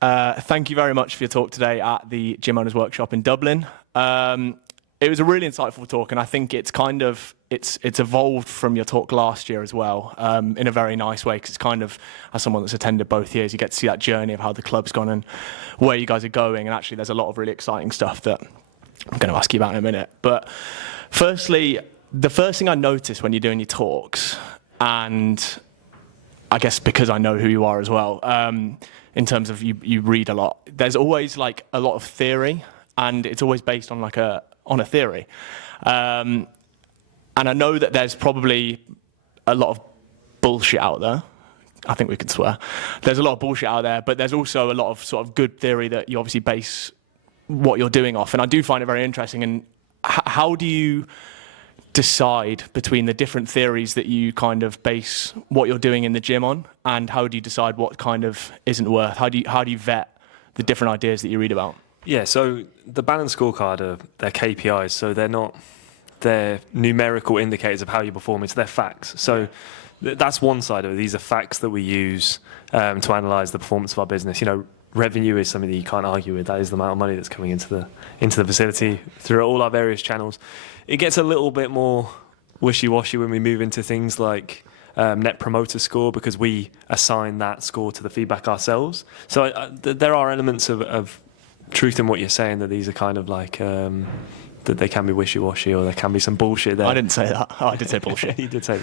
Thank you very much for your talk today at the Gym Owners Workshop in Dublin. It was a really insightful talk, and I think it's evolved from your talk last year as well, in a very nice way, because it's kind of, as someone that's attended both years, you get to see that journey of how the club's gone and where you guys are going, and actually there's a lot of really exciting stuff that I'm going to ask you about in a minute. But firstly, the first thing I noticed when you're doing your talks, and I guess because I know who you are as well, in terms of you read a lot, there's always like a lot of theory, and it's always based on on a theory. And I know that there's probably a lot of bullshit out there. I think we can swear. There's a lot of bullshit out there, but there's also a lot of sort of good theory that you obviously base what you're doing off. And I do find it very interesting. And how do you decide between the different theories that you kind of base what you're doing in the gym on, and how do you decide what kind of isn't worth? How do you vet the different ideas that you read about? Yeah, so the balance scorecard they're KPIs, so they're numerical indicators of how you perform. It's their facts. So that's one side of it. These are facts that we use to analyse the performance of our business. You know, revenue is something that you can't argue with. That is the amount of money that's coming into the facility through all our various channels. It gets a little bit more wishy-washy when we move into things like Net Promoter Score, because we assign that score to the feedback ourselves. So there are elements of truth in what you're saying, that these are kind of like that they can be wishy-washy, or there can be some bullshit there. I didn't say that. Oh, I did say bullshit. You did say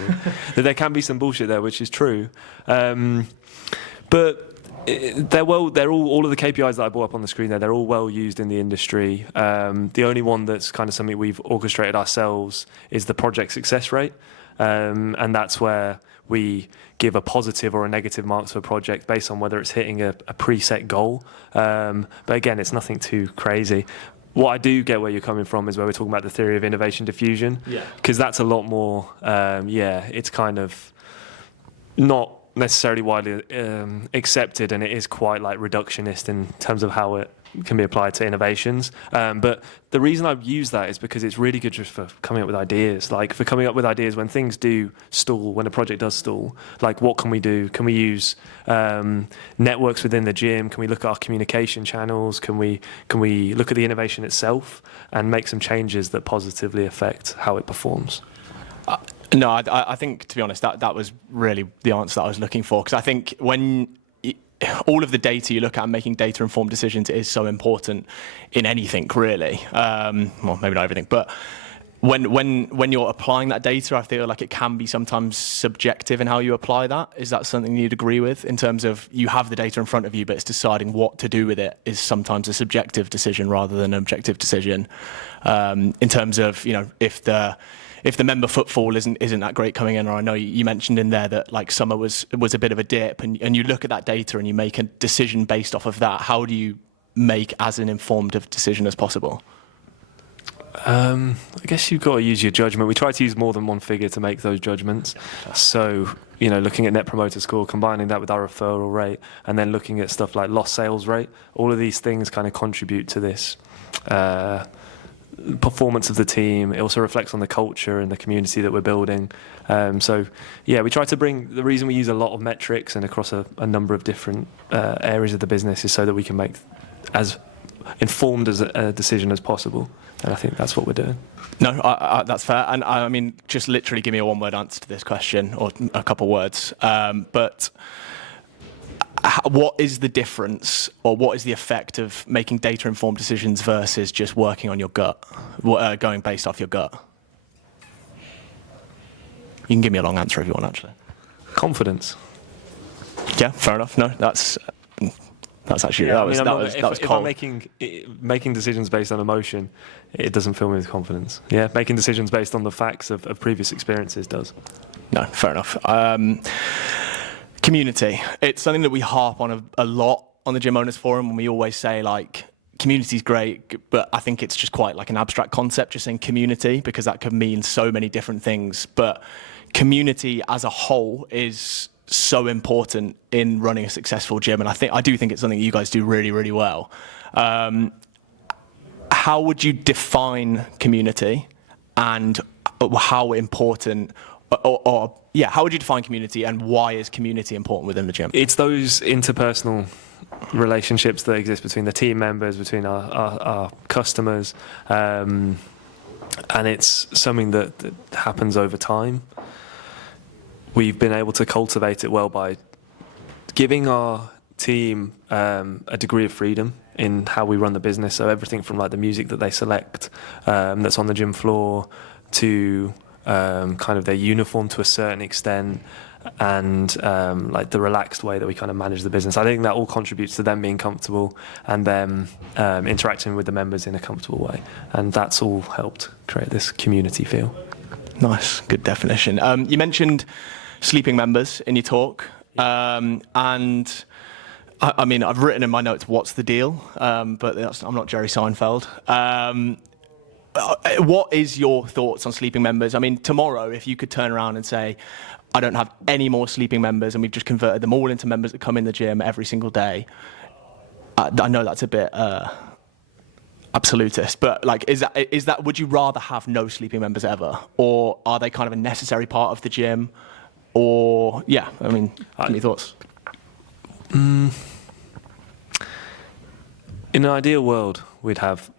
that there can be some bullshit there, which is true. But they're all of the KPIs that I brought up on the screen there. They're all well used in the industry. The only one that's kind of something we've orchestrated ourselves is the project success rate, and that's where we give a positive or a negative mark to a project based on whether it's hitting a preset goal. But again, it's nothing too crazy. What I do get where you're coming from is where we're talking about the theory of innovation diffusion, because that's a lot more. It's kind of not necessarily widely accepted, and it is quite like reductionist in terms of how it can be applied to innovations. But the reason I've used that is because it's really good just for coming up with ideas, like for coming up with ideas when things do stall, when a project does stall. Like, what can we do? Can we use networks within the gym? Can we look at our communication channels? Can we look at the innovation itself and make some changes that positively affect how it performs? No, I think, to be honest, that was really the answer that I was looking for, because I think when all of the data you look at and making data-informed decisions is so important in anything, really. Well, maybe not everything, but when you're applying that data, I feel like it can be sometimes subjective in how you apply that. Is that something you'd agree with, in terms of you have the data in front of you, but it's deciding what to do with it is sometimes a subjective decision rather than an objective decision, in terms of, you know, if the member footfall isn't that great coming in, or I know you mentioned in there that like summer was a bit of a dip, and you look at that data and you make a decision based off of that. How do you make as an informed of decision as possible? I guess you've got to use your judgment. We try to use more than one figure to make those judgments. So, you know, looking at Net Promoter Score, combining that with our referral rate, and then looking at stuff like lost sales rate, all of these things kind of contribute to this performance of the team. It also reflects on the culture and the community that we're building. So yeah, we try to bring, the reason we use a lot of metrics and across a number of different areas of the business is so that we can make as informed as a decision as possible. And I think that's what we're doing. No, that's fair. And I mean, just literally give me a one-word answer to this question, or a couple words. But what is the difference, or what is the effect of making data-informed decisions versus just working on your gut, going based off your gut? You can give me a long answer if you want, actually. Confidence. Yeah, fair enough. No, that's actually, that was cold. If I'm making decisions based on emotion, it doesn't fill me with confidence. Yeah, making decisions based on the facts of previous experiences does. No, fair enough. Community. It's something that we harp on a lot on the Gym Owners Forum, and we always say, like, community's great, but I think it's just quite like an abstract concept, just saying community, because that could mean so many different things. But community as a whole is so important in running a successful gym, and I do think it's something you guys do really, really well. How would you define community, and how important, how would you define community, and why is community important within the gym? It's those interpersonal relationships that exist between the team members, between our customers, and it's something that happens over time. We've been able to cultivate it well by giving our team a degree of freedom in how we run the business. So everything from like the music that they select that's on the gym floor to kind of their uniform to a certain extent, and like the relaxed way that we kind of manage the business. I think that all contributes to them being comfortable and them interacting with the members in a comfortable way. And that's all helped create this community feel. Nice, good definition. You mentioned sleeping members in your talk. And I mean, I've written in my notes, what's the deal? But I'm not Jerry Seinfeld. What is your thoughts on sleeping members? I mean, tomorrow, if you could turn around and say, I don't have any more sleeping members and we've just converted them all into members that come in the gym every single day. I know that's a bit absolutist, but like, is that, would you rather have no sleeping members ever? Or are they kind of a necessary part of the gym? Or, yeah, I mean, give me thoughts. In an ideal world, we'd have...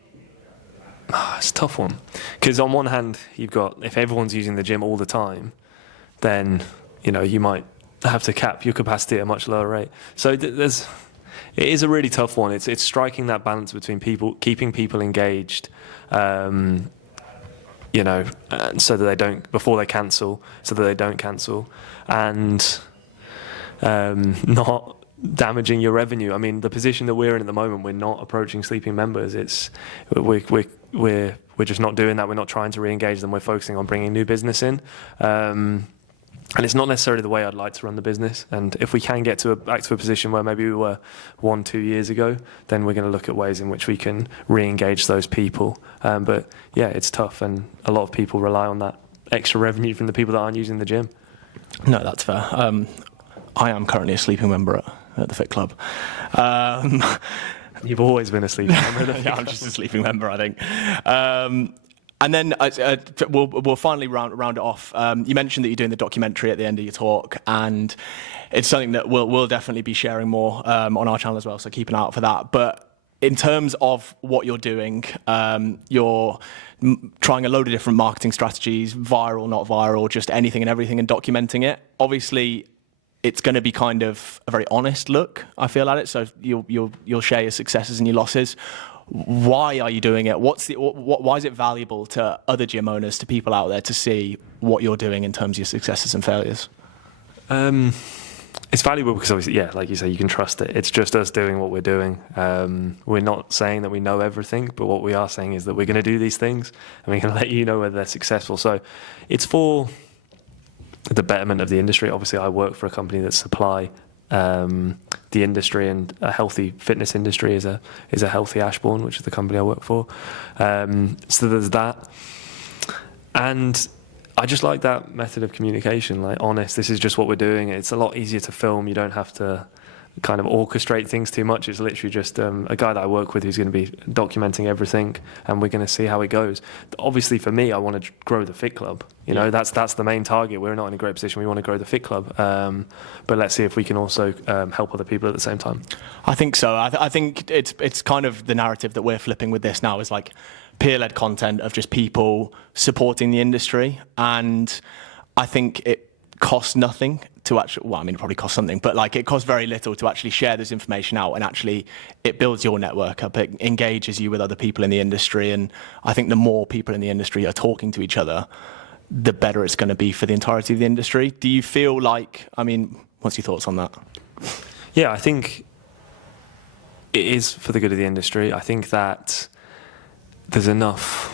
it's a tough one. Because on one hand, you've got, if everyone's using the gym all the time, then, you know, you might have to cap your capacity at a much lower rate. So it is a really tough one. It's striking that balance between keeping people engaged, you know, so that they don't, before they cancel, so that they don't cancel, and not damaging your revenue. I mean, the position that we're in at the moment, we're not approaching sleeping members. We're just not doing that. We're not trying to re-engage them. We're focusing on bringing new business in. And it's not necessarily the way I'd like to run the business. And if we can get back to a position where maybe we were 1-2 years ago, then we're going to look at ways in which we can re-engage those people. But yeah, it's tough, and a lot of people rely on that extra revenue from the people that aren't using the gym. No, that's fair. I am currently a sleeping member at the Fit Club. You've always been a sleeping member. Yeah, I'm just a sleeping member, I think. And then we'll finally round it off. You mentioned that you're doing the documentary at the end of your talk, and it's something that we'll definitely be sharing more on our channel as well, so keep an eye out for that. But in terms of what you're doing, you're trying a load of different marketing strategies, viral, not viral, just anything and everything, and documenting it. Obviously, it's going to be kind of a very honest look, I feel, at it. So you'll share your successes and your losses. Why are you doing it? Why is it valuable to other gym owners, to people out there, to see what you're doing in terms of your successes and failures? It's valuable because obviously, yeah, like you say, you can trust it. It's just us doing what we're doing. We're not saying that we know everything, but what we are saying is that we're going to do these things and we're going to let you know whether they're successful. So it's for the betterment of the industry. Obviously, I work for a company that supply the industry, and a healthy fitness industry is a healthy Ashbourne, which is the company I work for. So there's that, and I just like that method of communication, like honest. This is just what we're doing. It's a lot easier to film. You don't have to kind of orchestrate things too much. It's literally just a guy that I work with who's going to be documenting everything, and we're going to see how it goes. Obviously, for me, I want to grow the Fit Club. You know, that's the main target. We're not in a great position. We want to grow the Fit Club, but let's see if we can also help other people at the same time. I think so. I think it's kind of the narrative that we're flipping with this now, is like peer-led content of just people supporting the industry, and I think it costs nothing to actually, well, I mean, it probably costs something, but like it costs very little to actually share this information out, and actually it builds your network up, it engages you with other people in the industry, and I think the more people in the industry are talking to each other, the better it's going to be for the entirety of the industry. Do you feel like, I mean, what's your thoughts on that? Yeah, I think it is for the good of the industry. I think that there's enough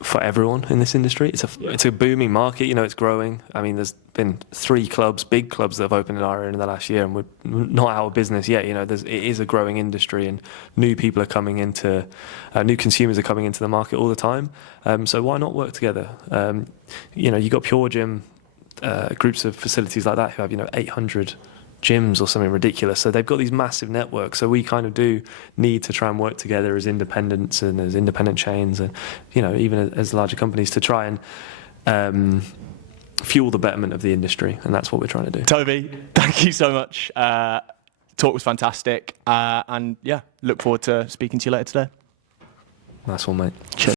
for everyone in this industry. It's a booming market, you know, it's growing. I mean, there's been 3 clubs, big clubs, that have opened in our area in the last year, and we're not out of business yet. You know, it is a growing industry, and new people are coming into, new consumers are coming into the market all the time. So why not work together? You know, you got Pure Gym, groups of facilities like that who have, you know, 800 gyms or something ridiculous. So they've got these massive networks. So we kind of do need to try and work together as independents and as independent chains, and, you know, even as larger companies, to try and fuel the betterment of the industry. And that's what we're trying to do. Toby, thank you so much. Talk was fantastic. And yeah, look forward to speaking to you later today. Nice one, mate. Cheers.